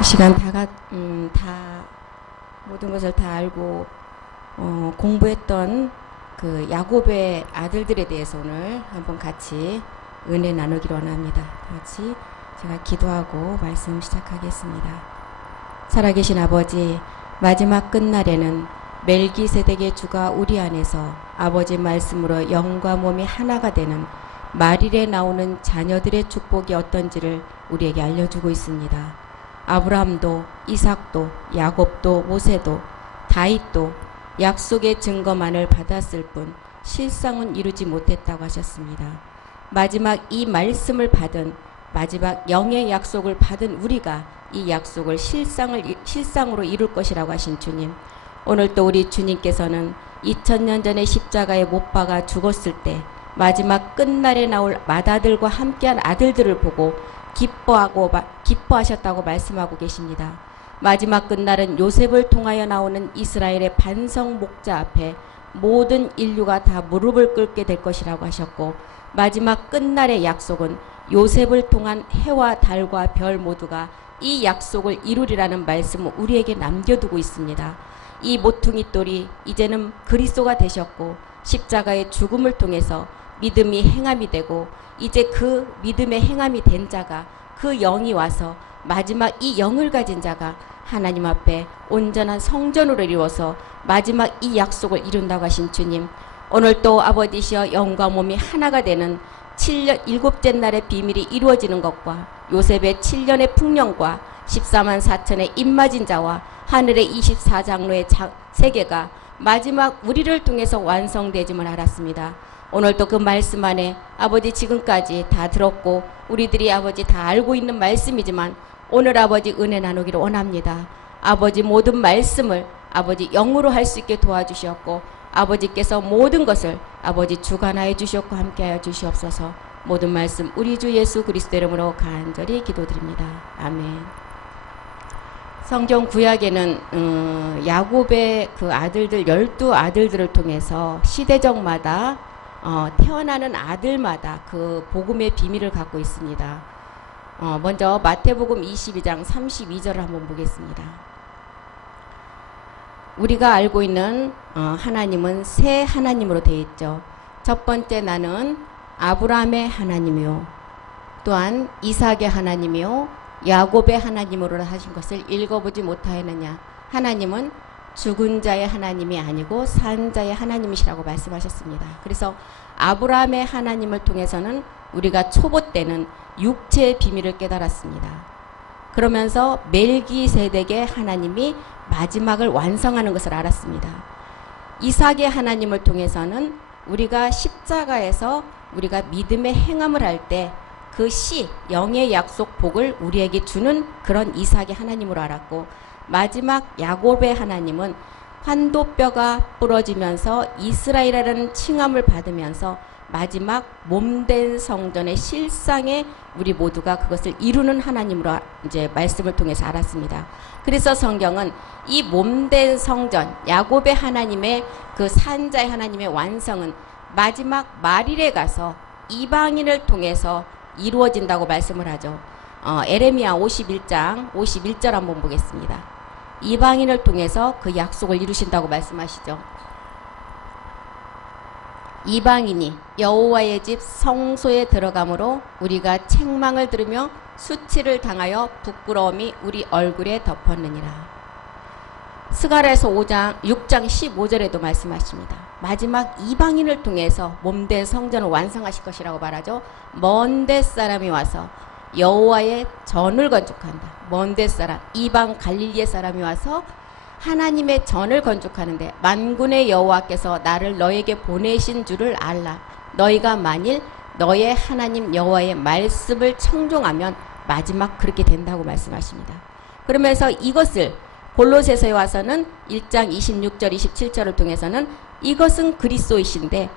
이 시간 다 모든 것을 다 알고 공부했던 그 야곱의 아들들에 대해서 오늘 한번 같이 은혜 나누기로 원합니다. 같이 제가 기도하고 말씀 시작하겠습니다. 살아계신 아버지, 마지막 끝날에는 멜기세덱의 주가 우리 안에서 아버지 말씀으로 영과 몸이 하나가 되는 말일에 나오는 자녀들의 축복이 어떤지를 우리에게 알려주고 있습니다. 아브라함도 이삭도 야곱도 모세도 다윗도 약속의 증거만을 받았을 뿐 실상은 이루지 못했다고 하셨습니다. 마지막 이 말씀을 받은, 마지막 영의 약속을 받은 우리가 이 약속을 실상으로 이룰 것이라고 하신 주님, 오늘 또 우리 주님께서는 2000년 전에 십자가에 못 박아 죽었을 때 마지막 끝날에 나올 맏아들과 함께한 아들들을 보고 기뻐하셨다고 말씀하고 계십니다. 마지막 끝날은 요셉을 통하여 나오는 이스라엘의 반성 목자 앞에 모든 인류가 다 무릎을 꿇게 될 것이라고 하셨고, 마지막 끝날의 약속은 요셉을 통한 해와 달과 별 모두가 이 약속을 이루리라는 말씀을 우리에게 남겨두고 있습니다. 이 모퉁이 돌이 이제는 그리스도가 되셨고, 십자가의 죽음을 통해서 믿음이 행함이 되고, 이제 그 믿음의 행함이 된 자가, 그 영이 와서 마지막 이 영을 가진 자가 하나님 앞에 온전한 성전으로 이루어서 마지막 이 약속을 이룬다고 하신 주님, 오늘 또 아버지시여 영과 몸이 하나가 되는 7년 7째 날의 비밀이 이루어지는 것과 요셉의 7년의 풍년과 14만 4천의 입맞은 자와 하늘의 24장로의 세계가 마지막 우리를 통해서 완성되짐을 알았습니다. 오늘도 그 말씀 안에 아버지 지금까지 다 들었고 우리들이 아버지 다 알고 있는 말씀이지만 오늘 아버지 은혜 나누기를 원합니다. 아버지 모든 말씀을 아버지 영으로 할 수 있게 도와주셨고, 아버지께서 모든 것을 아버지 주관하여 주셨고 함께하여 주시옵소서. 모든 말씀 우리 주 예수 그리스도 이름으로 간절히 기도드립니다. 아멘. 성경 구약에는 야곱의 그 아들들 12아들들을 통해서 시대적마다 태어나는 아들마다 그 복음의 비밀을 갖고 있습니다. 먼저 마태복음 22장 32절을 한번 보겠습니다. 우리가 알고 있는 하나님은 세 하나님으로 되어 있죠. 첫 번째, 나는 아브라함의 하나님이요, 또한 이삭의 하나님이요 야곱의 하나님으로 하신 것을 읽어보지 못하였느냐. 하나님은 죽은 자의 하나님이 아니고 산 자의 하나님이시라고 말씀하셨습니다. 그래서 아브라함의 하나님을 통해서는 우리가 초보 때는 육체의 비밀을 깨달았습니다. 그러면서 멜기세덱의 하나님이 마지막을 완성하는 것을 알았습니다. 이삭의 하나님을 통해서는 우리가 십자가에서 우리가 믿음의 행함을 할 때 그 영의 약속 복을 우리에게 주는 그런 이삭의 하나님으로 알았고, 마지막 야곱의 하나님은 환도뼈가 부러지면서 이스라엘이라는 칭함을 받으면서 마지막 몸된 성전의 실상에 우리 모두가 그것을 이루는 하나님으로 이제 말씀을 통해서 알았습니다. 그래서 성경은 이 몸된 성전 야곱의 하나님의 그 산자의 하나님의 완성은 마지막 말일에 가서 이방인을 통해서 이루어진다고 말씀을 하죠. 에레미야 51장 51절 한번 보겠습니다. 이방인을 통해서 그 약속을 이루신다고 말씀하시죠. 이방인이 여호와의 집 성소에 들어가므로 우리가 책망을 들으며 수치를 당하여 부끄러움이 우리 얼굴에 덮었느니라. 스가랴서 6장 15절에도 말씀하십니다. 마지막 이방인을 통해서 몸된 성전을 완성하실 것이라고 말하죠. 먼데 사람이 와서 여호와의 전을 건축한다. 먼데 사람, 이방 갈릴리의 사람이 와서 하나님의 전을 건축하는데, 만군의 여호와께서 나를 너에게 보내신 줄을 알라. 너희가 만일 너의 하나님 여호와의 말씀을 청종하면 마지막 그렇게 된다고 말씀하십니다. 그러면서 이것을 골로새서에 와서는 1장 26절 27절을 통해서는 이것은 그리스도이신데,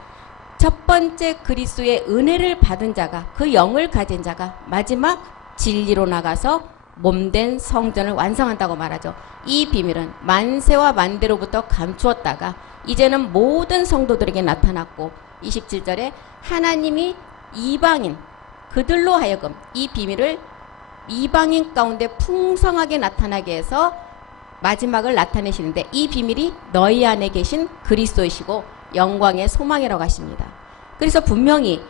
첫 번째 그리스도의 은혜를 받은 자가, 그 영을 가진 자가 마지막 진리로 나가서 몸된 성전을 완성한다고 말하죠. 이 비밀은 만세와 만대로부터 감추었다가 이제는 모든 성도들에게 나타났고, 27절에 하나님이 이방인 그들로 하여금 이 비밀을 이방인 가운데 풍성하게 나타나게 해서 마지막을 나타내시는데 이 비밀이 너희 안에 계신 그리스도이시고 영광의 소망이라고 하십니다. 그래서 분명히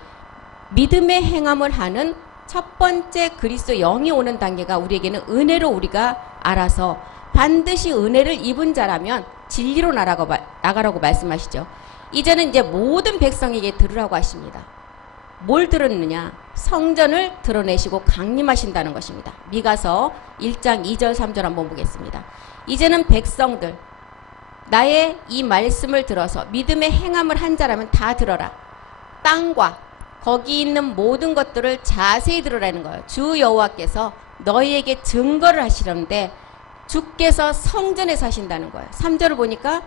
믿음의 행함을 하는 첫 번째 그리스도 영이 오는 단계가 우리에게는 은혜로 우리가 알아서 반드시 은혜를 입은 자라면 진리로 나가라고 말씀하시죠. 이제는 이제 모든 백성에게 들으라고 하십니다. 뭘 들었느냐? 성전을 드러내시고 강림하신다는 것입니다. 미가서 1장 2절 3절 한번 보겠습니다. 이제는 백성들 나의 이 말씀을 들어서 믿음의 행함을 한 자라면 다 들어라. 땅과 거기 있는 모든 것들을 자세히 들으라는 거예요. 주 여호와께서 너희에게 증거를 하시려는데 주께서 성전에 사신다는 거예요. 3절을 보니까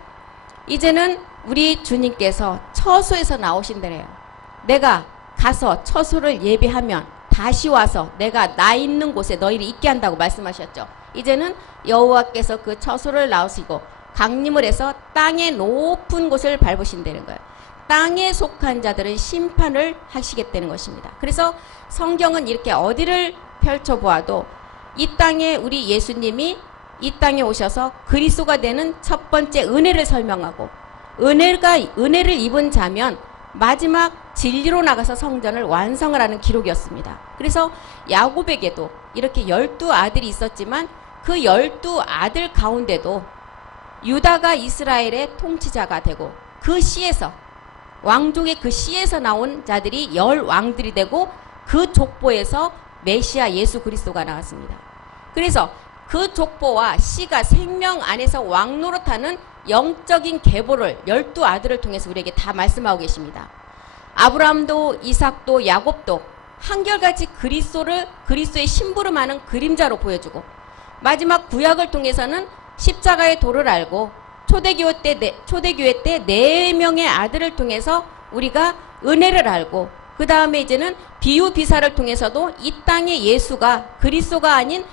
이제는 우리 주님께서 처소에서 나오신다네요. 내가 가서 처소를 예비하면 다시 와서 내가 나 있는 곳에 너희를 있게 한다고 말씀하셨죠. 이제는 여호와께서 그 처소를 나오시고 강림을 해서 땅의 높은 곳을 밟으신다는 거예요. 땅에 속한 자들은 심판을 하시겠다는 것입니다. 그래서 성경은 이렇게 어디를 펼쳐보아도 이 땅에 우리 예수님이 이 땅에 오셔서 그리스도가 되는 첫 번째 은혜를 설명하고 은혜를 입은 자면 마지막 진리로 나가서 성전을 완성을 하는 기록이었습니다. 그래서 야곱에게도 이렇게 12아들이 있었지만 그 12아들 가운데도 유다가 이스라엘의 통치자가 되고 그 씨에서 왕족의 그 씨에서 나온 자들이 10왕들이 되고 그 족보에서 메시아 예수 그리스도가 나왔습니다. 그래서 그 족보와 씨가 생명 안에서 왕노릇하는 영적인 계보를 12아들을 통해서 우리에게 다 말씀하고 계십니다. 아브라함도 이삭도 야곱도 한결같이 그리스도의 심부름하는 그림자로 보여주고 마지막 구약을 통해서는 십자가의 도를 알고 초대교회 때 4명의 아들을 통해서 우리가 은혜를 알고 그 다음에 이제는 비유 비사를 통해서도 이 땅에 예수가 그리스도가 아닌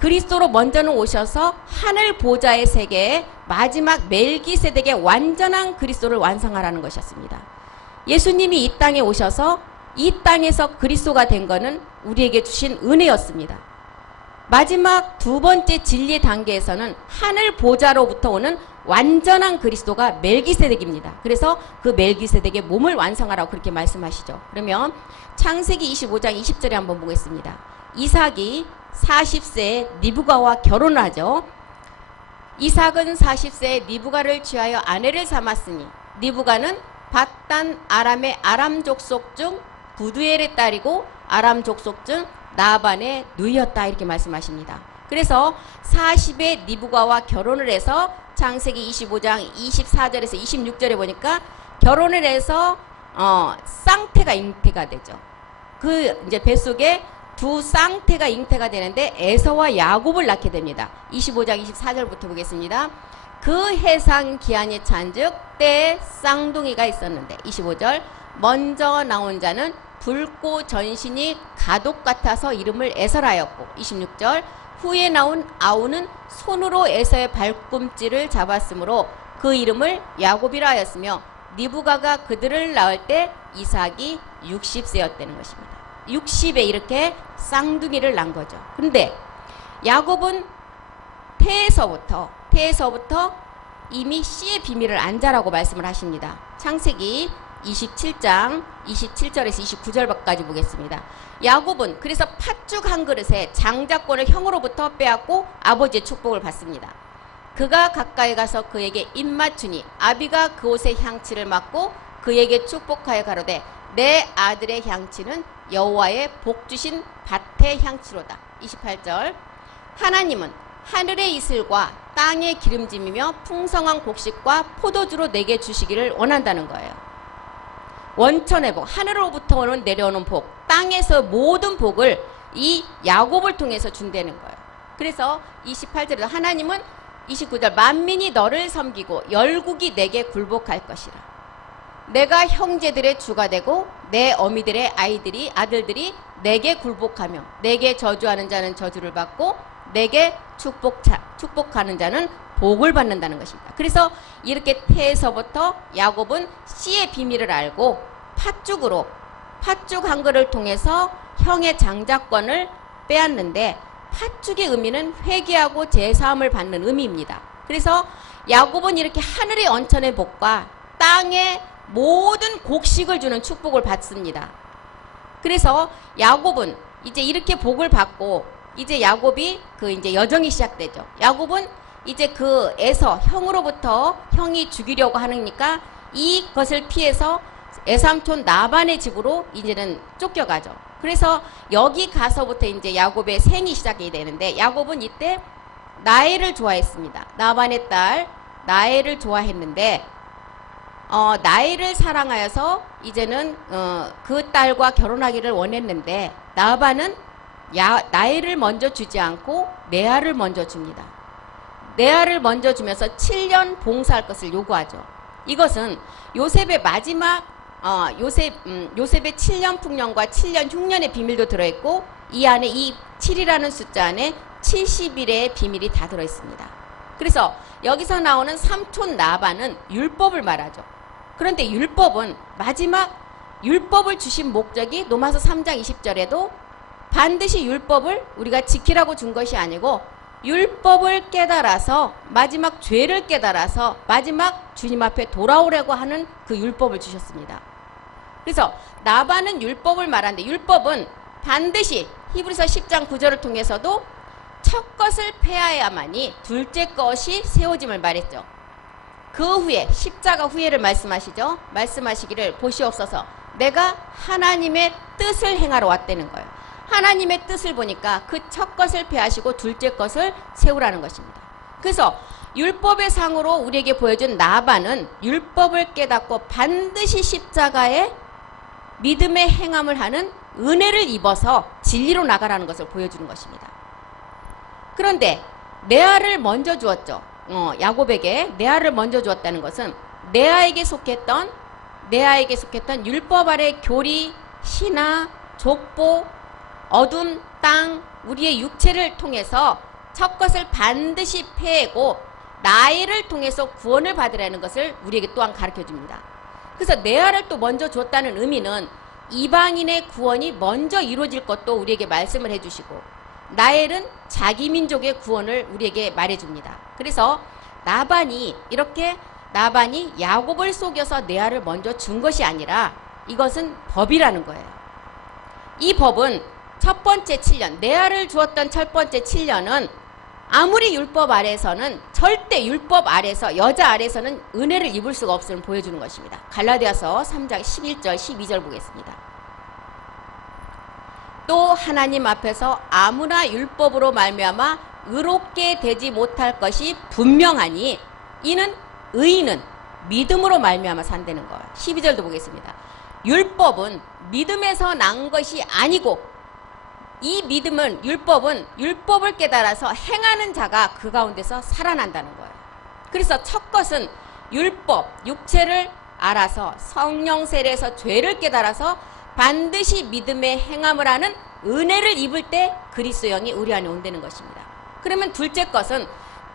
그리스도로 먼저는 오셔서 하늘 보좌의 세계에 마지막 멜기세덱의 완전한 그리스도를 완성하라는 것이었습니다. 예수님이 이 땅에 오셔서 이 땅에서 그리스도가 된 것은 우리에게 주신 은혜였습니다. 마지막 두 번째 진리의 단계에서는 하늘 보좌로부터 오는 완전한 그리스도가 멜기세덱입니다. 그래서 그 멜기세덱의 몸을 완성하라고 그렇게 말씀하시죠. 그러면 창세기 25장 20절에 한번 보겠습니다. 이삭이 40세에 리브가와 결혼을 하죠. 이삭은 40세에 리브가를 취하여 아내를 삼았으니 리브가는 밧단 아람의 아람 족속 중 부두엘의 딸이고 아람 족속 중 나반의 누이였다 이렇게 말씀하십니다. 그래서 40에 리브가와 결혼을 해서 창세기 25장 24절에서 26절에 보니까 결혼을 해서 쌍태가 잉태가 되죠. 그 이제 뱃속에 두 쌍태가 잉태가 되는데 에서와 야곱을 낳게 됩니다. 25장 24절부터 보겠습니다. 그 해상 기한이 찬즉 때에 쌍둥이가 있었는데 25절 먼저 나온 자는 붉고 전신이 가독 같아서 이름을 에설하였고 26절 후에 나온 아우는 손으로 에서의 발꿈치를 잡았으므로 그 이름을 야곱이라 하였으며 리브가가 그들을 낳을 때 이삭이 60세였다는 것입니다. 60에 이렇게 쌍둥이를 낳은 거죠. 근데 야곱은 태에서부터 이미 씨의 비밀을 안자라고 말씀을 하십니다. 창세기 27장 27절에서 29절까지 보겠습니다. 야곱은 그래서 팥죽 한 그릇에 장자권을 형으로부터 빼앗고 아버지의 축복을 받습니다. 그가 가까이 가서 그에게 입맞추니 아비가 그 옷의 향치를 맡고 그에게 축복하여 가로되 내 아들의 향치는 여호와의 복 주신 밭의 향치로다. 28절 하나님은 하늘의 이슬과 땅의 기름짐이며 풍성한 곡식과 포도주로 내게 주시기를 원한다는 거예요. 원천의 복, 하늘로부터 오는 내려오는 복, 땅에서 모든 복을 이 야곱을 통해서 준다는 거예요. 그래서 28절에서 하나님은 29절 만민이 너를 섬기고 열국이 내게 굴복할 것이라. 내가 형제들의 주가 되고 내 어미들의 아들들이 내게 굴복하며 내게 저주하는 자는 저주를 받고 내게 축복하는 자는 복을 받는다는 것입니다. 그래서 이렇게 태에서부터 야곱은 씨의 비밀을 알고 팥죽 한 그릇을 통해서 형의 장자권을 빼앗는데 팥죽의 의미는 회개하고 제사함을 받는 의미입니다. 그래서 야곱은 이렇게 하늘의 언천의 복과 땅의 모든 곡식을 주는 축복을 받습니다. 그래서 야곱은 이제 이렇게 복을 받고 이제 야곱이 이제 여정이 시작되죠. 야곱은 이제 그 에서 형으로부터 형이 죽이려고 하니까 이것을 피해서 애삼촌 나반의 집으로 이제는 쫓겨가죠. 그래서 여기 가서부터 이제 야곱의 생이 시작이 되는데 야곱은 이때 라헬을 좋아했습니다. 나반의 딸 라헬을 좋아했는데 라헬을 사랑하여서 이제는 그 딸과 결혼하기를 원했는데 나반은 라헬을 먼저 주지 않고 레아를 먼저 줍니다. 레아를 먼저 주면서 7년 봉사할 것을 요구하죠. 이것은 요셉의 마지막 요셉의 7년 풍년과 7년 흉년의 비밀도 들어있고 이 안에 이 7이라는 숫자 안에 70일의 비밀이 다 들어있습니다. 그래서 여기서 나오는 삼촌 나반은 율법을 말하죠. 그런데 율법은 마지막 율법을 주신 목적이 로마서 3장 20절에도 반드시 율법을 우리가 지키라고 준 것이 아니고 율법을 깨달아서 마지막 죄를 깨달아서 마지막 주님 앞에 돌아오려고 하는 그 율법을 주셨습니다. 그래서 나반은 율법을 말하는데 율법은 반드시 히브리서 10장 9절을 통해서도 첫 것을 패하여야만이 둘째 것이 세워짐을 말했죠. 그 후에 십자가 후에를 말씀하시죠. 말씀하시기를 보시옵소서 내가 하나님의 뜻을 행하러 왔다는 거예요. 하나님의 뜻을 보니까 그 첫 것을 패하시고 둘째 것을 세우라는 것입니다. 그래서 율법의 상으로 우리에게 보여준 나반은 율법을 깨닫고 반드시 십자가에 믿음의 행함을 하는 은혜를 입어서 진리로 나가라는 것을 보여주는 것입니다. 그런데 레아를 먼저 주었죠. 야곱에게 레아를 먼저 주었다는 것은 레아에게 속했던 율법 아래 교리, 신하, 족보, 어둠, 땅, 우리의 육체를 통해서 첫 것을 반드시 패고 라헬을 통해서 구원을 받으라는 것을 우리에게 또한 가르쳐 줍니다. 그래서 레아를 또 먼저 줬다는 의미는 이방인의 구원이 먼저 이루어질 것도 우리에게 말씀을 해주시고 라헬은 자기 민족의 구원을 우리에게 말해줍니다. 그래서 나반이 야곱을 속여서 레아를 먼저 준 것이 아니라 이것은 법이라는 거예요. 이 법은 첫 번째 7년, 레아를 주었던 첫 번째 7년은 아무리 율법 아래서는 절대 율법 아래서 여자 아래서는 은혜를 입을 수가 없음을 보여주는 것입니다. 갈라디아서 3장 11절 12절 보겠습니다. 또 하나님 앞에서 아무나 율법으로 말미암아 의롭게 되지 못할 것이 분명하니 이는 의인은 믿음으로 말미암아 산다는 거예요. 12절도 보겠습니다. 율법은 믿음에서 난 것이 아니고 이 믿음은 율법을 깨달아서 행하는 자가 그 가운데서 살아난다는 거예요. 그래서 첫 것은 율법, 육체를 알아서 성령 세례에서 죄를 깨달아서 반드시 믿음의 행함을 하는 은혜를 입을 때 그리스도 영이 우리 안에 온다는 것입니다. 그러면 둘째 것은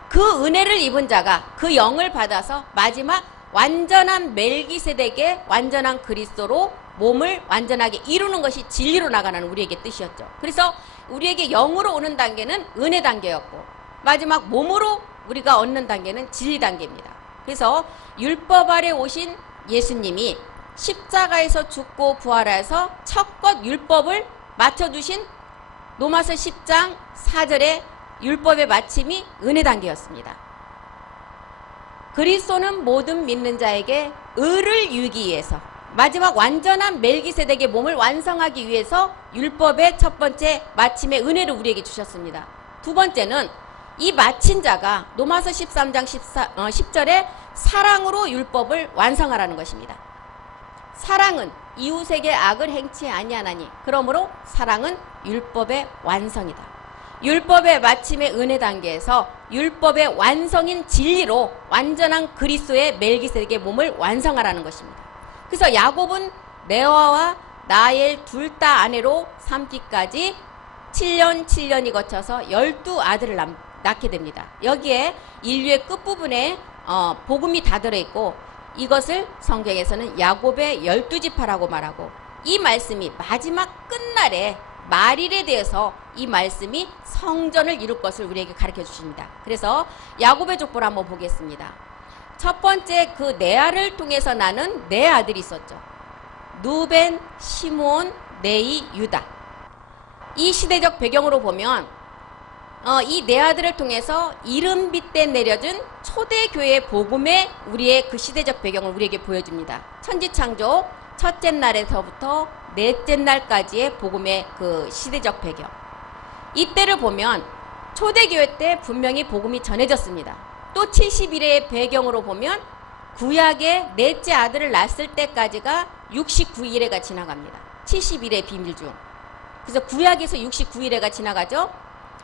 그 은혜를 입은 자가 그 영을 받아서 마지막 완전한 멜기세덱의 완전한 그리스도로 몸을 완전하게 이루는 것이 진리로 나가는 우리에게 뜻이었죠. 그래서 우리에게 영으로 오는 단계는 은혜 단계였고 마지막 몸으로 우리가 얻는 단계는 진리 단계입니다. 그래서 율법 아래 오신 예수님이 십자가에서 죽고 부활해서 첫것 율법을 맞춰주신 로마서 10장 4절의 율법의 마침이 은혜 단계였습니다. 그리스도는 모든 믿는 자에게 의를 이루기 위해서 마지막 완전한 멜기세덱의 몸을 완성하기 위해서 율법의 첫 번째 마침의 은혜를 우리에게 주셨습니다. 두 번째는 이 마친 자가 로마서 13장 10절에 사랑으로 율법을 완성하라는 것입니다. 사랑은 이웃에게 악을 행치 아니하나니 그러므로 사랑은 율법의 완성이다. 율법의 마침의 은혜 단계에서 율법의 완성인 진리로 완전한 그리스도의 멜기세덱의 몸을 완성하라는 것입니다. 그래서 야곱은 레아와 라헬 둘 다 아내로 삼기까지 7년이 거쳐서 12아들을 낳게 됩니다. 여기에 인류의 끝부분에 복음이 다 들어있고 이것을 성경에서는 야곱의 12지파라고 말하고 이 말씀이 마지막 끝날에 말일에 대해서 이 말씀이 성전을 이룰 것을 우리에게 가르쳐 주십니다. 그래서 야곱의 족보를 한번 보겠습니다. 첫 번째 그 레아를 통해서 나는 네 아들이 있었죠. 누벤, 시므온, 레위, 유다. 이 시대적 배경으로 보면 이 네 아들을 통해서 이른비 때 내려진 초대교회 복음의 우리의 그 시대적 배경을 우리에게 보여줍니다. 천지창조 첫째 날에서부터 넷째 날까지의 복음의 그 시대적 배경. 이때를 보면 초대교회 때 분명히 복음이 전해졌습니다. 또 70일의 배경으로 보면 구약의 넷째 아들을 낳았을 때까지가 69일회가 지나갑니다. 70일의 비밀 중. 그래서 구약에서 69일회가 지나가죠.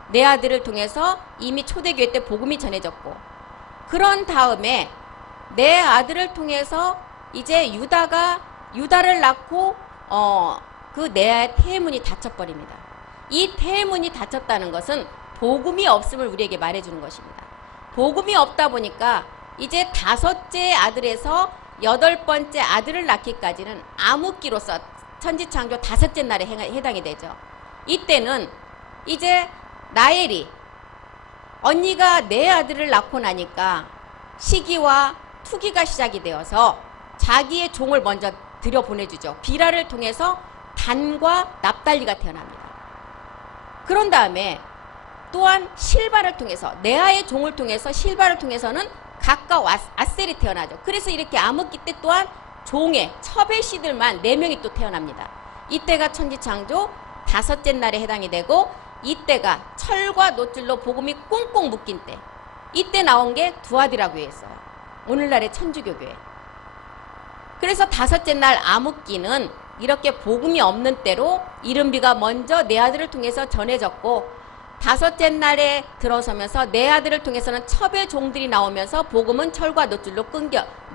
내 아들을 통해서 이미 초대교회 때 복음이 전해졌고, 그런 다음에 내 아들을 통해서 이제 유다를 낳고 그 내아의 태문이 닫혀버립니다. 이 태문이 닫혔다는 것은 복음이 없음을 우리에게 말해주는 것입니다. 복음이 없다 보니까 이제 다섯째 아들에서 여덟 번째 아들을 낳기까지는 암흑기로서 천지창조 다섯째 날에 해당이 되죠. 이때는 이제 라헬이 언니가 내 아들을 낳고 나니까 시기와 투기가 시작이 되어서 자기의 종을 먼저 들여보내주죠. 비라를 통해서 단과 납달리가 태어납니다. 그런 다음에 또한 실바를 통해서 레아의 종을 통해서 실바를 통해서는 각각 아셀이 태어나죠. 그래서 이렇게 암흑기 때 또한 종의 첩의 씨들만 4명이 또 태어납니다. 이때가 천지창조 다섯째 날에 해당이 되고, 이때가 철과 노줄로 복음이 꽁꽁 묶인 때, 이때 나온 게 두아디라 교회였어요. 오늘날의 천주교교회. 그래서 다섯째 날 암흑기는 이렇게 복음이 없는 때로 이른비가 먼저 내 아들을 통해서 전해졌고, 다섯째 날에 들어서면서 내 아들을 통해서는 첩의 종들이 나오면서 복음은 철과 노줄로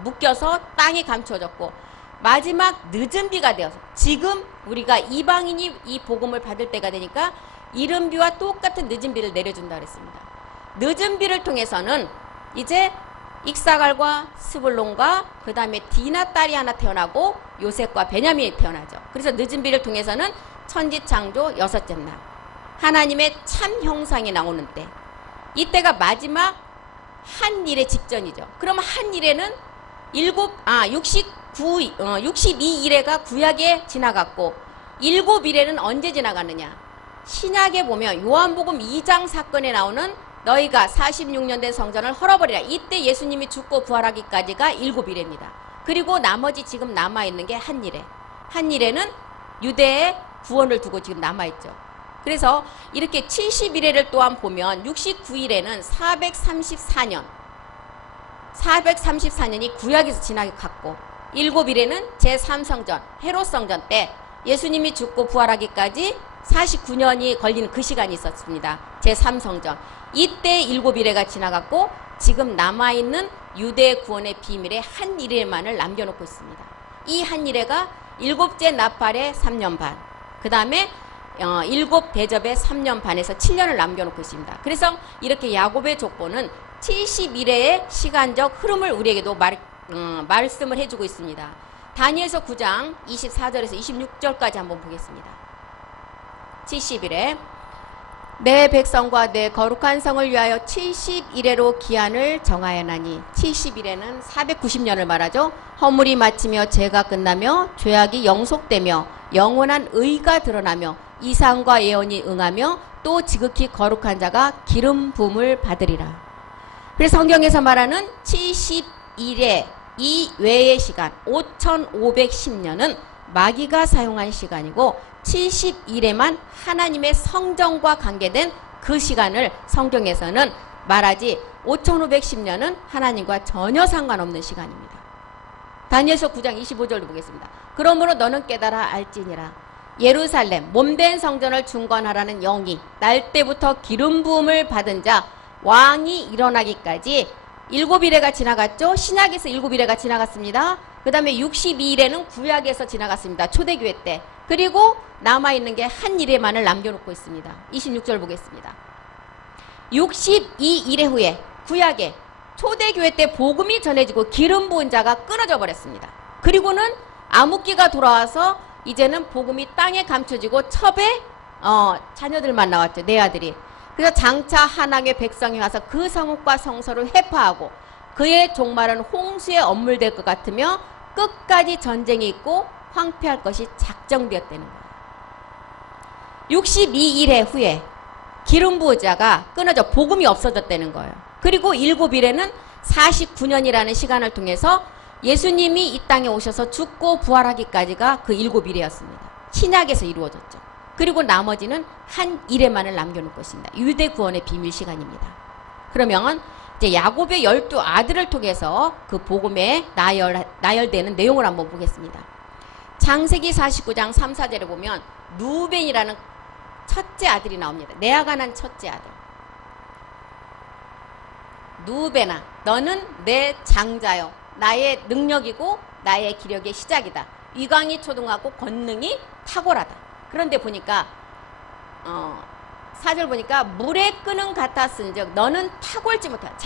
묶여서 땅에 감추어졌고, 마지막 늦은 비가 되어서 지금 우리가 이방인이 이 복음을 받을 때가 되니까 이른비와 똑같은 늦은 비를 내려준다 그랬습니다. 늦은 비를 통해서는 이제 익사갈과 스불론과 그 다음에 디나 딸이 하나 태어나고 요셉과 베냐민이 태어나죠. 그래서 늦은 비를 통해서는 천지창조 여섯째 날 하나님의 참 형상이 나오는 때, 이때가 마지막 한일의 직전이죠. 그럼 한일에는 62일에가 구약에 지나갔고 7일에는 언제 지나가느냐? 신약에 보면 요한복음 2장 사건에 나오는 너희가 46년 된 성전을 헐어버리라. 이때 예수님이 죽고 부활하기까지가 7일입니다. 그리고 나머지 지금 남아있는 게 한일에. 한일에는 유대의 구원을 두고 지금 남아있죠. 그래서 이렇게 70일에를 또한 보면 69일에는 434년이 구약에서 지나갔고, 7일에는 제3성전 헤롯성전 때 예수님이 죽고 부활하기까지 49년이 걸리는 그 시간이 있었습니다. 제3성전. 이때 7일회가 지나갔고, 지금 남아있는 유대 구원의 비밀에 한일회만을 남겨놓고 있습니다. 이 한일회가 7째 나팔의 3년 반, 그 다음에 7 대접의 3년 반에서 7년을 남겨놓고 있습니다. 그래서 이렇게 야곱의 족보는 71회의 시간적 흐름을 우리에게도 말씀을 해주고 있습니다. 다니엘서 9장 24절에서 26절까지 한번 보겠습니다. 70일에 내 백성과 내 거룩한 성을 위하여 70일에로 기한을 정하여나니, 70일에는 490년을 말하죠. 허물이 마치며 죄가 끝나며 죄악이 영속되며 영원한 의가 드러나며 이상과 예언이 응하며 또 지극히 거룩한 자가 기름 부음을 받으리라. 그래서 성경에서 말하는 70일의 이 외의 시간 5510년은 마귀가 사용한 시간이고, 70일에만 하나님의 성정과 관계된 그 시간을 성경에서는 말하지, 5510년은 하나님과 전혀 상관없는 시간입니다. 다니엘서 9장 25절도 보겠습니다. 그러므로 너는 깨달아 알지니라. 예루살렘 몸된 성전을 중건하라는 영이 날 때부터 기름 부음을 받은 자 왕이 일어나기까지 7일회가 지나갔죠. 신약에서 7일회가 지나갔습니다. 그 다음에 62일에는 구약에서 지나갔습니다. 초대교회 때. 그리고 남아있는 게 한일회만을 남겨놓고 있습니다. 26절 보겠습니다. 62일회 후에 구약에 초대교회 때 복음이 전해지고 기름 부은 자가 끊어져 버렸습니다. 그리고는 암흑기가 돌아와서 이제는 복음이 땅에 감춰지고 첩의 자녀들만 나왔죠. 네 아들이. 그래서 장차 하나님의 백성이 와서 그 성읍과 성소를 회파하고 그의 종말은 홍수에 엄물될 것 같으며 끝까지 전쟁이 있고 황폐할 것이 작정되었다는 거예요. 62일의 후에 기름 부으자가 끊어져 복음이 없어졌다는 거예요. 그리고 7일에는 49년이라는 시간을 통해서 예수님이 이 땅에 오셔서 죽고 부활하기까지가 그 7일이었습니다. 신약에서 이루어졌죠. 그리고 나머지는 한 일에만을 남겨놓을 것입니다. 유대 구원의 비밀 시간입니다. 그러면 이제 야곱의 12아들을 통해서 그 복음에 나열되는 내용을 한번 보겠습니다. 창세기 49장 3, 4절에 보면 누벤이라는 첫째 아들이 나옵니다. 레아가 난 첫째 아들. 누벤아, 너는 내 장자요. 나의 능력이고 나의 기력의 시작이다. 위강이 초등하고 권능이 탁월하다. 그런데 보니까 4절 보니까 물에 끄는 같았은즉 너는 탁월지 못하라.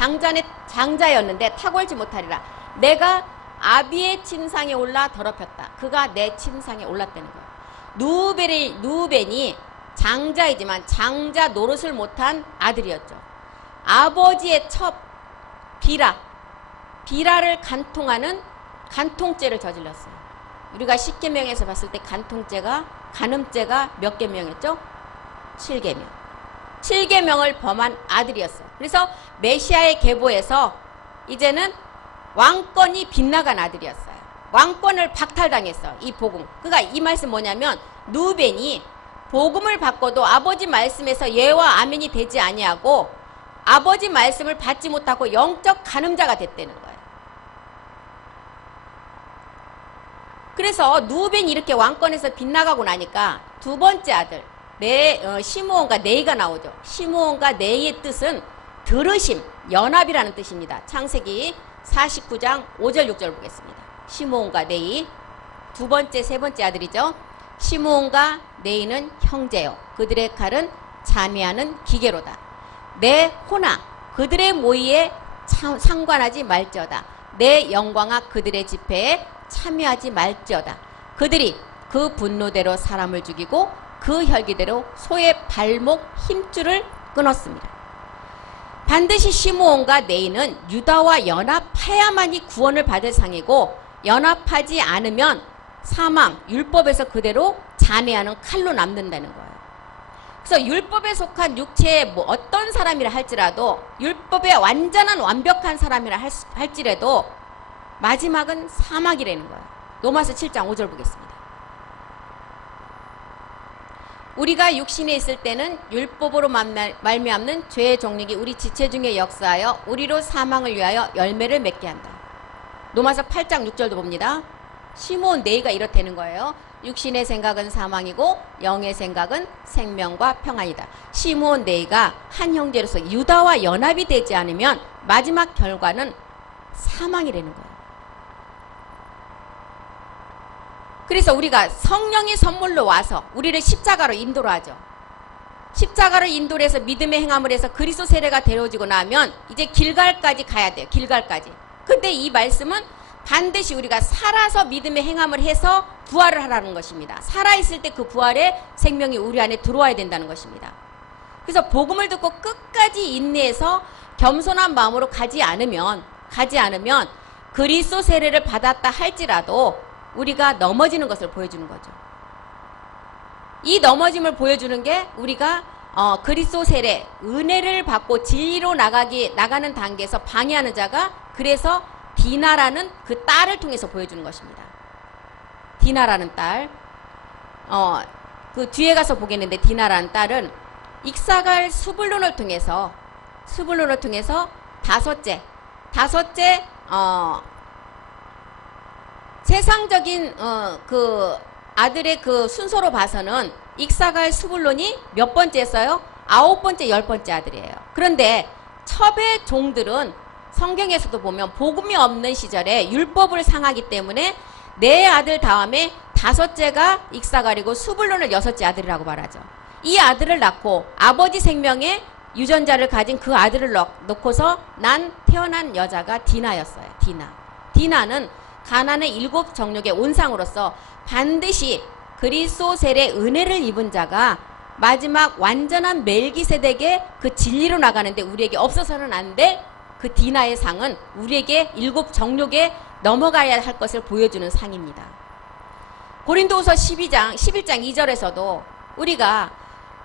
장자였는데 탁월지 못하리라. 내가 아비의 침상에 올라 더럽혔다. 그가 내 침상에 올랐다는 거예요. 누벤이 장자이지만 장자 노릇을 못한 아들이었죠. 아버지의 첩 비라를 간통하는 간통죄를 저질렀어요. 우리가 10계명에서 봤을 때 간음죄가 몇 계명이었죠? 7계명. 7계명을 범한 아들이었어요. 그래서 메시아의 계보에서 이제는 왕권이 빗나간 아들이었어요. 왕권을 박탈당했어요. 이 복음. 그러니까 이 말씀 뭐냐면 누벤이 복음을 받고도 아버지 말씀에서 예와 아멘이 되지 아니하고 아버지 말씀을 받지 못하고 영적 간음자가 됐다는 거예요. 그래서 누벤이 이렇게 왕권에서 빗나가고 나니까 두 번째 아들 시므온과 네이가 나오죠. 시므온과 네이의 뜻은 들으심, 연합이라는 뜻입니다. 창세기 49장 5절 6절 보겠습니다. 시므온과 네이 두 번째 세 번째 아들이죠. 시므온과 네이는 형제요. 그들의 칼은 자매하는 기계로다. 내 호나 그들의 모의에 상관하지 말지어다. 내 영광아 그들의 집회에 참여하지 말지어다. 그들이 그 분노대로 사람을 죽이고 그 혈기대로 소의 발목 힘줄을 끊었습니다. 반드시 시므온과 네이는 유다와 연합해야만이 구원을 받을 상이고 연합하지 않으면 사망, 율법에서 그대로 잔해하는 칼로 남는다는 거예요. 그래서 율법에 속한 육체의 어떤 사람이라 할지라도 율법에 완벽한 사람이라 할지라도 마지막은 사막이라는 거예요. 로마서 7장 5절 보겠습니다. 우리가 육신에 있을 때는 율법으로 말미암는 죄의 종력이 우리 지체 중에 역사하여 우리로 사망을 위하여 열매를 맺게 한다. 로마서 8장 6절도 봅니다. 시므온 네이가 이렇다는 거예요. 육신의 생각은 사망이고 영의 생각은 생명과 평안이다. 시므온 네이가 한 형제로서 유다와 연합이 되지 않으면 마지막 결과는 사망이라는 거예요. 그래서 우리가 성령의 선물로 와서 우리를 십자가로 인도를 하죠. 십자가로 인도를 해서 믿음의 행함을 해서 그리스도 세례가 되어지고 나면 이제 길갈까지 가야 돼요. 길갈까지. 근데 이 말씀은 반드시 우리가 살아서 믿음의 행함을 해서 부활을 하라는 것입니다. 살아있을 때 그 부활의 생명이 우리 안에 들어와야 된다는 것입니다. 그래서 복음을 듣고 끝까지 인내해서 겸손한 마음으로 가지 않으면 그리스도 세례를 받았다 할지라도 우리가 넘어지는 것을 보여주는 거죠. 이 넘어짐을 보여주는 게 우리가 그리스도 세례, 은혜를 받고 진리로 나가는 단계에서 방해하는 자가 그래서 디나라는 그 딸을 통해서 보여주는 것입니다. 디나라는 딸. 그 뒤에 가서 보겠는데 디나라는 딸은 익사갈 스불론을 통해서 다섯째 세상적인 그 아들의 그 순서로 봐서는 익사갈 스불론이 몇 번째였어요? 9번째, 10번째 아들이에요. 그런데 첩의 종들은 성경에서도 보면 복음이 없는 시절에 율법을 상하기 때문에 네 아들 다음에 다섯째가 익사갈이고 스불론을 여섯째 아들이라고 말하죠. 이 아들을 낳고 아버지 생명의 유전자를 가진 그 아들을 놓고서 태어난 여자가 디나였어요. 디나는 가나안의 7 정욕의 온상으로서 반드시 그리스도 세례 은혜를 입은 자가 마지막 완전한 멜기세덱의 그 진리로 나가는데 우리에게 없어서는 안 될 그 디나의 상은 우리에게 7 정욕에 넘어가야 할 것을 보여주는 상입니다. 고린도후서 11장 2절에서도 우리가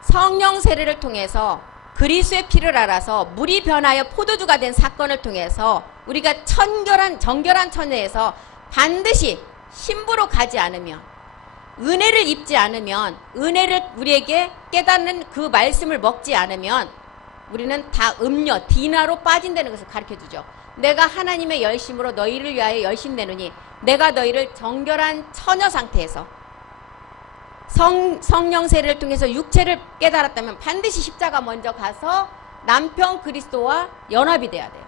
성령 세례를 통해서 그리스도의 피를 알아서 물이 변하여 포도주가 된 사건을 통해서 우리가 정결한 처녀에서 반드시 신부로 가지 않으면, 은혜를 입지 않으면, 은혜를 우리에게 깨닫는 그 말씀을 먹지 않으면 우리는 다 음녀, 디나로 빠진다는 것을 가르쳐주죠. 내가 하나님의 열심으로 너희를 위하여 열심 내노니 내가 너희를 정결한 처녀 상태에서 성령 세례를 통해서 육체를 깨달았다면 반드시 십자가 먼저 가서 남편 그리스도와 연합이 돼야 돼요.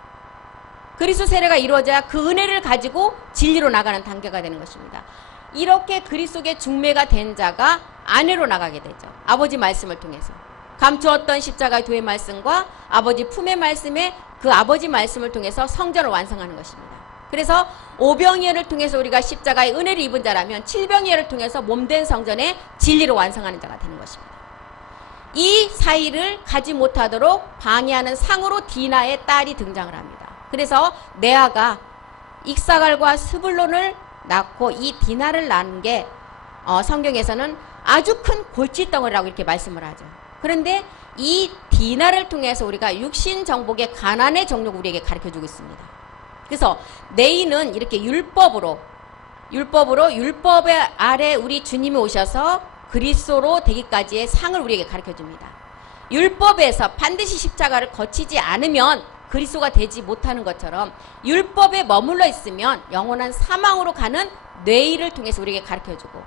그리스도 세례가 이루어져야 그 은혜를 가지고 진리로 나가는 단계가 되는 것입니다. 이렇게 그리스도의 중매가 된 자가 아내로 나가게 되죠. 아버지 말씀을 통해서. 감추었던 십자가의 도의 말씀과 아버지 품의 말씀에 그 아버지 말씀을 통해서 성전을 완성하는 것입니다. 그래서 오병이어를 통해서 우리가 십자가의 은혜를 입은 자라면 칠병이어를 통해서 몸된 성전의 진리로 완성하는 자가 되는 것입니다. 이 사이를 가지 못하도록 방해하는 상으로 디나의 딸이 등장을 합니다. 그래서 레아가 익사갈과 스불론을 낳고 이 디나를 낳은 게 성경에서는 아주 큰 골칫덩어리라고 이렇게 말씀을 하죠. 그런데 이 디나를 통해서 우리가 육신 정복의 가난의 정욕을 우리에게 가르쳐주고 있습니다. 그래서 내인은 이렇게 율법의 아래 우리 주님이 오셔서 그리스도로 되기까지의 상을 우리에게 가르쳐줍니다. 율법에서 반드시 십자가를 거치지 않으면 그리스도가 되지 못하는 것처럼 율법에 머물러 있으면 영원한 사망으로 가는 뇌의를 통해서 우리에게 가르쳐주고,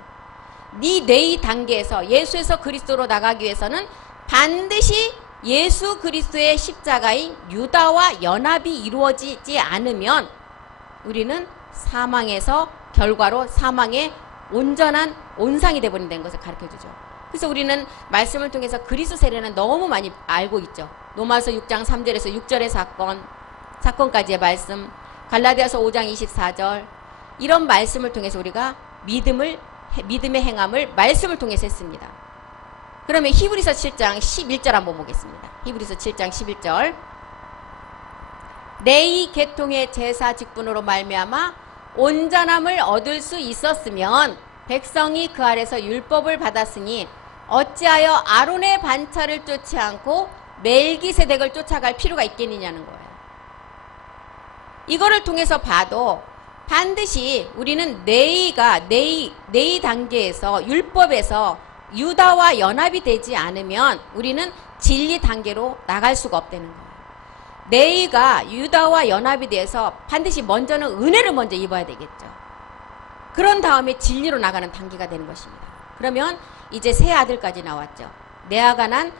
네 뇌의 단계에서 예수에서 그리스도로 나가기 위해서는 반드시 예수 그리스도의 십자가인 유다와 연합이 이루어지지 않으면 우리는 사망에서 결과로 사망의 온전한 온상이 되어버린다는 것을 가르쳐주죠. 그래서 우리는 말씀을 통해서 그리스도 세례는 너무 많이 알고 있죠. 로마서 6장 3절에서 6절의 사건까지의 말씀, 갈라디아서 5장 24절, 이런 말씀을 통해서 우리가 믿음의 행함을 말씀을 통해서 했습니다. 그러면 히브리서 7장 11절 한번 보겠습니다. 히브리서 7장 11절. 내 이 계통의 제사 직분으로 말미암아 온전함을 얻을 수 있었으면 백성이 그 아래서 율법을 받았으니 어찌하여 아론의 반차를 쫓지 않고 멜기세덱을 쫓아갈 필요가 있겠느냐는 거예요. 이거를 통해서 봐도 반드시 우리는 내의 단계에서 율법에서 유다와 연합이 되지 않으면 우리는 진리 단계로 나갈 수가 없다는 거예요. 내의가 유다와 연합이 돼서 반드시 먼저는 은혜를 먼저 입어야 되겠죠. 그런 다음에 진리로 나가는 단계가 되는 것입니다. 그러면 이제 세 아들까지 나왔죠. 레아가 난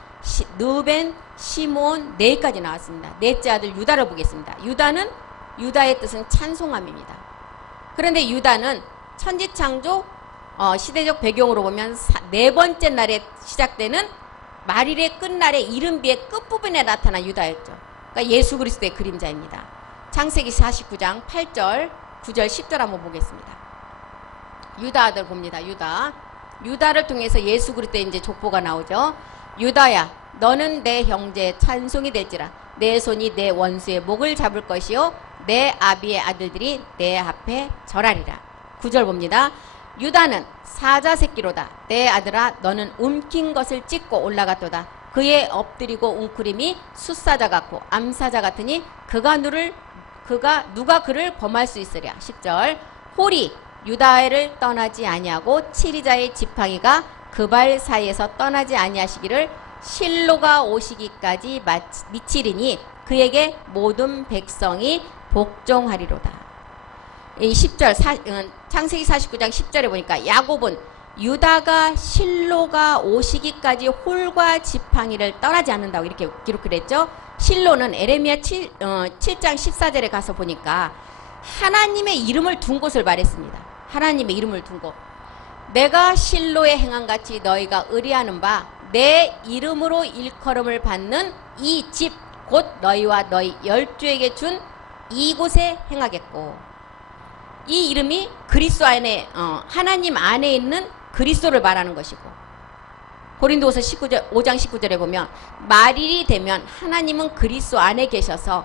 르벤, 시몬, 네까지 나왔습니다. 넷째 아들 유다를 보겠습니다. 유다의 뜻은 찬송함입니다. 그런데 유다는 천지창조 시대적 배경으로 보면 네 번째 날에 시작되는 말일의 끝날에 이른비의 끝부분에 나타난 유다였죠. 그러니까 예수 그리스도의 그림자입니다. 창세기 49장 8절, 9절, 10절 한번 보겠습니다. 유다 아들 봅니다. 유다를 통해서 예수 그리스도의 이제 족보가 나오죠. 유다야, 너는 내 형제의 찬송이 될지라. 내 손이 내 원수의 목을 잡을 것이요 내 아비의 아들들이 내 앞에 절하리라. 9절 봅니다. 유다는 사자 새끼로다. 내 아들아, 너는 움킨 것을 찢고 올라갔도다. 그의 엎드리고 웅크림이 숫사자 같고 암사자 같으니 누가 그를 범할 수 있으랴. 10절. 홀이 유다를 떠나지 아니하고 치리자의 지팡이가 그 발 사이에서 떠나지 아니하시기를 실로가 오시기까지 미치리니 그에게 모든 백성이 복종하리로다. 이 10절 창세기 49장 10절에 보니까 야곱은 유다가 실로가 오시기까지 홀과 지팡이를 떠나지 않는다고 이렇게 기록을 했죠. 실로는 에레미야 7장 14절에 가서 보니까 하나님의 이름을 둔 곳을 말했습니다. 하나님의 이름을 둔 곳. 내가 실로에 행한 같이 너희가 의뢰하는 바 내 이름으로 일컬음을 받는 이 집 곧 너희와 너희 열조에게 준 이곳에 행하겠고, 이 이름이 그리스도 안에 하나님 안에 있는 그리스도를 말하는 것이고, 고린도후서 5장 19절에 보면 말일이 되면 하나님은 그리스도 안에 계셔서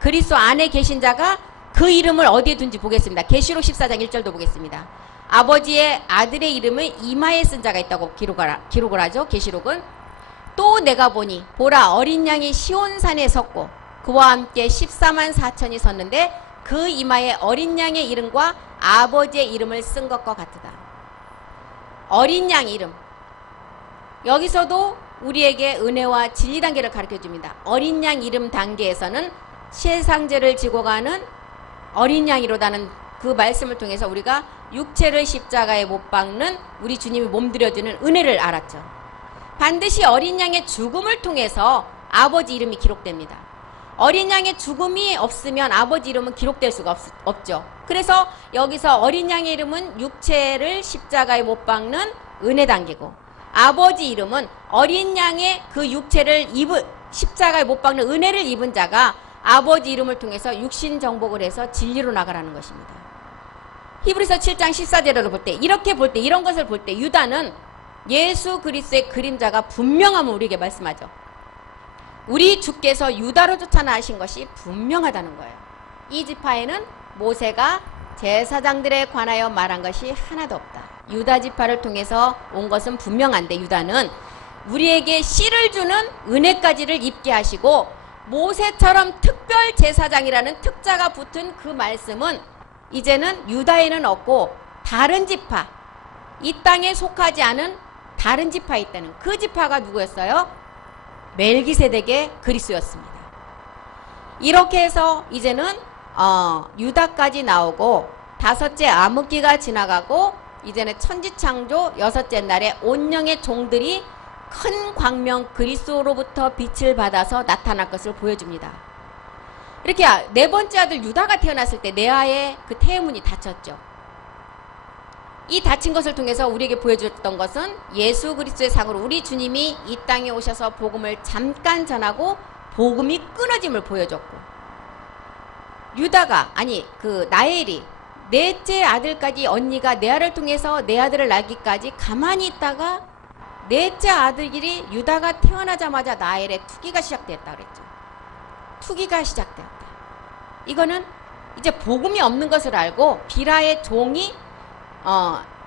그리스도 안에 계신 자가 그 이름을 어디에 둔지 보겠습니다. 계시록 14장 1절도 보겠습니다. 아버지의 아들의 이름을 이마에 쓴 자가 있다고 기록을 하죠. 계시록은 또 내가 보니 보라 어린 양이 시온산에 섰고 그와 함께 14만 4천이 섰는데 그 이마에 어린 양의 이름과 아버지의 이름을 쓴 것과 같으다. 어린 양 이름. 여기서도 우리에게 은혜와 진리 단계를 가르쳐 줍니다. 어린 양 이름 단계에서는 세상죄를 지고 가는 어린 양이로다는 그 말씀을 통해서 우리가 육체를 십자가에 못 박는 우리 주님이 몸들여주는 은혜를 알았죠. 반드시 어린 양의 죽음을 통해서 아버지 이름이 기록됩니다. 어린 양의 죽음이 없으면 아버지 이름은 기록될 수가 없죠. 그래서 여기서 어린 양의 이름은 육체를 십자가에 못 박는 은혜 단계고, 아버지 이름은 어린 양의 그 육체를 십자가에 못 박는 은혜를 입은 자가 아버지 이름을 통해서 육신 정복을 해서 진리로 나가라는 것입니다. 히브리서 7장 14절을 볼 때, 이렇게 볼 때, 이런 것을 볼 때 유다는 예수 그리스도의 그림자가 분명함을 우리에게 말씀하죠. 우리 주께서 유다로 쫓아나신 것이 분명하다는 거예요. 이 지파에는 모세가 제사장들에 관하여 말한 것이 하나도 없다. 유다 지파를 통해서 온 것은 분명한데 유다는 우리에게 씨를 주는 은혜까지를 입게 하시고 모세처럼 특별 제사장이라는 특자가 붙은 그 말씀은 이제는 유다에는 없고 다른 지파, 이 땅에 속하지 않은 다른 지파에 있다는 그 지파가 누구였어요? 멜기세덱의 그리스도였습니다. 이렇게 해서 이제는 유다까지 나오고 다섯째 암흑기가 지나가고 이제는 천지창조 여섯째 날에 온영의 종들이 큰 광명 그리스도로부터 빛을 받아서 나타날 것을 보여줍니다. 이렇게 네 번째 아들 유다가 태어났을 때 레아의 그 태문이 닫혔죠. 이 닫힌 것을 통해서 우리에게 보여줬던 것은 예수 그리스도의 상으로 우리 주님이 이 땅에 오셔서 복음을 잠깐 전하고 복음이 끊어짐을 보여줬고, 유다가 나엘이 넷째 아들까지 언니가 레아를 통해서 내 아들을 낳기까지 가만히 있다가 넷째 아들끼리 유다가 태어나자마자 나엘의 투기가 시작되었다 그랬죠. 투기가 시작되었다. 이거는 이제 복음이 없는 것을 알고 비라의 종이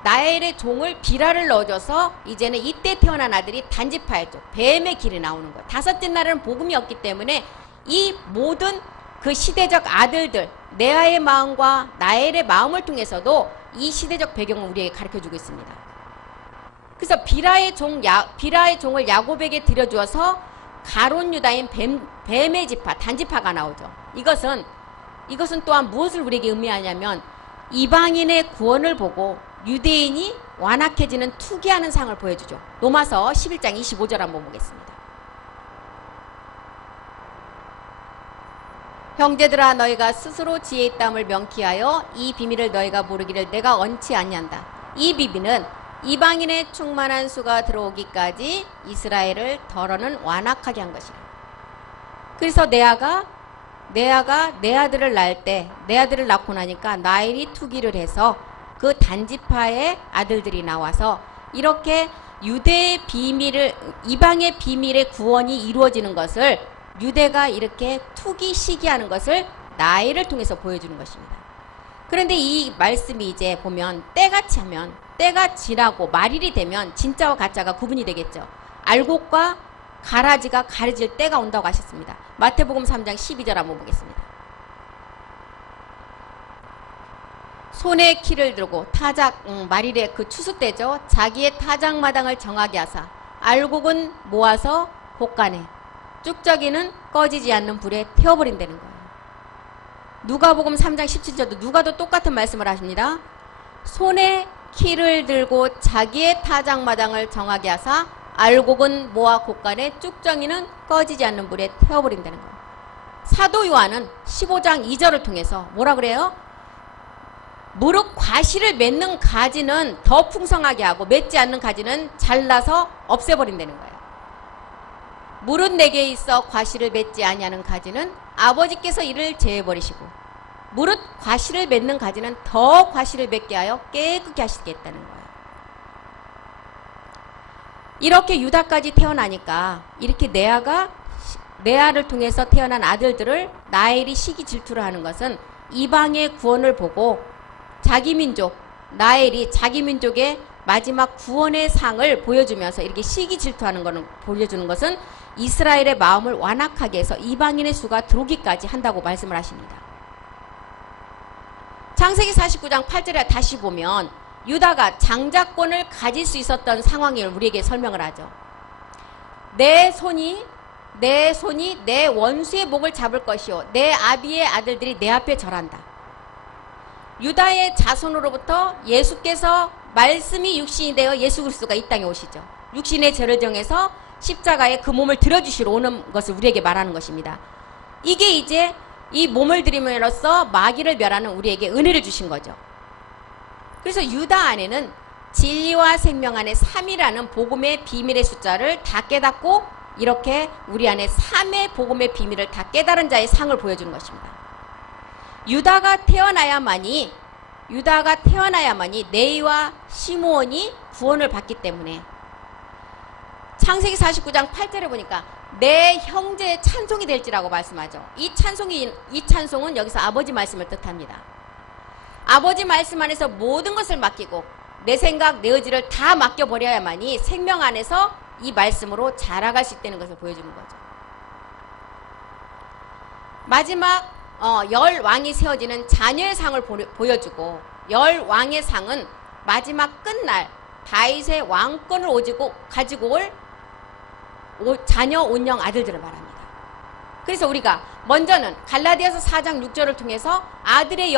나엘의 종을 비라를 넣어줘서 이제는 이때 태어난 아들이 단지파였죠. 뱀의 길이 나오는 거예요. 다섯째 날은 복음이 없기 때문에 이 모든 그 시대적 아들들 레아의 마음과 나엘의 마음을 통해서도 이 시대적 배경을 우리에게 가르쳐주고 있습니다. 그래서 비라의 종을 야곱에게 들여주어서 가론 유다인 뱀의 지파, 단지파가 나오죠. 이것은 또한 무엇을 우리에게 의미하냐면 이방인의 구원을 보고 유대인이 완악해지는 투기하는 상을 보여주죠. 로마서 11장 25절 한번 보겠습니다. 형제들아 너희가 스스로 지혜 있담을 명키하여 이 비밀을 너희가 모르기를 내가 원치 아니한다. 이 비밀은 이방인의 충만한 수가 들어오기까지 이스라엘을 덜어는 완악하게 한 것이라. 그래서 레아가 내 아들을 낳을 때 내 아들을 낳고 나니까 나엘이 투기를 해서 그 단지파의 아들들이 나와서 이렇게 유대의 비밀을, 이방의 비밀의 구원이 이루어지는 것을 유대가 이렇게 투기 시기하는 것을 나엘을 통해서 보여주는 것입니다. 그런데 이 말씀이 이제 보면 때가 차면, 때가 지나고 말일이 되면 진짜와 가짜가 구분이 되겠죠. 알곡과 가라지가 가려질 때가 온다고 하셨습니다. 마태복음 3장 12절 한번 보겠습니다. 손에 키를 들고 말일에 그 추수 때죠. 자기의 타작마당을 정하게 하사 알곡은 모아서 볶아내 쭉저기는 꺼지지 않는 불에 태워버린다는 거예요. 누가복음 3장 17절도 누가도 똑같은 말씀을 하십니다. 손에 키를 들고 자기의 타작마당을 정하게 하사 알곡은 모아 볶아내 쭉저기는 꺼지지 않는 불에 태워버린다는 거예요. 사도 요한은 15장 2절을 통해서 뭐라 그래요? 무릇 과실을 맺는 가지는 더 풍성하게 하고 맺지 않는 가지는 잘라서 없애버린다는 거예요. 무릇 내게 있어 과실을 맺지 아니하는 가지는 아버지께서 이를 제해버리시고 무릇 과실을 맺는 가지는 더 과실을 맺게 하여 깨끗게 하시겠다는 거예요. 이렇게 유다까지 태어나니까 이렇게 레아를 통해서 태어난 아들들을 라헬이 시기 질투를 하는 것은 이방의 구원을 보고 자기 민족 라헬이 자기 민족의 마지막 구원의 상을 보여주면서 이렇게 시기 질투하는 것을 보여주는 것은 이스라엘의 마음을 완악하게 해서 이방인의 수가 들어오기까지 한다고 말씀을 하십니다. 창세기 49장 8절에 다시 보면 유다가 장자권을 가질 수 있었던 상황을 우리에게 설명을 하죠. 내 손이 내 원수의 목을 잡을 것이요 내 아비의 아들들이 내 앞에 절한다. 유다의 자손으로부터 예수께서 말씀이 육신이 되어 예수 그리스도가 이 땅에 오시죠. 육신의 죄를 정해서 십자가에 그 몸을 들여주시러 오는 것을 우리에게 말하는 것입니다. 이게 이제 이 몸을 들임으로써 마귀를 멸하는 우리에게 은혜를 주신 거죠. 그래서 유다 안에는 진리와 생명 안에 3이라는 복음의 비밀의 숫자를 다 깨닫고 이렇게 우리 안에 3의 복음의 비밀을 다 깨달은 자의 상을 보여주는 것입니다. 유다가 태어나야만이 네이와 시므온이 구원을 받기 때문에 창세기 49장 8절에 보니까 내 형제의 찬송이 될지라고 말씀하죠. 이 찬송은 여기서 아버지 말씀을 뜻합니다. 아버지 말씀 안에서 모든 것을 맡기고 내 생각, 내 의지를 다 맡겨버려야만이 생명 안에서 이 말씀으로 자라갈 수 있다는 것을 보여주는 거죠. 마지막 10왕이 세워지는 자녀의 상을 보여주고 10왕의 상은 마지막 끝날 다윗의 왕권을 가지고 올 자녀 온영 아들들을 말합니다. 그래서 우리가 먼저는 갈라디아서 4장 6절을 통해서 아들의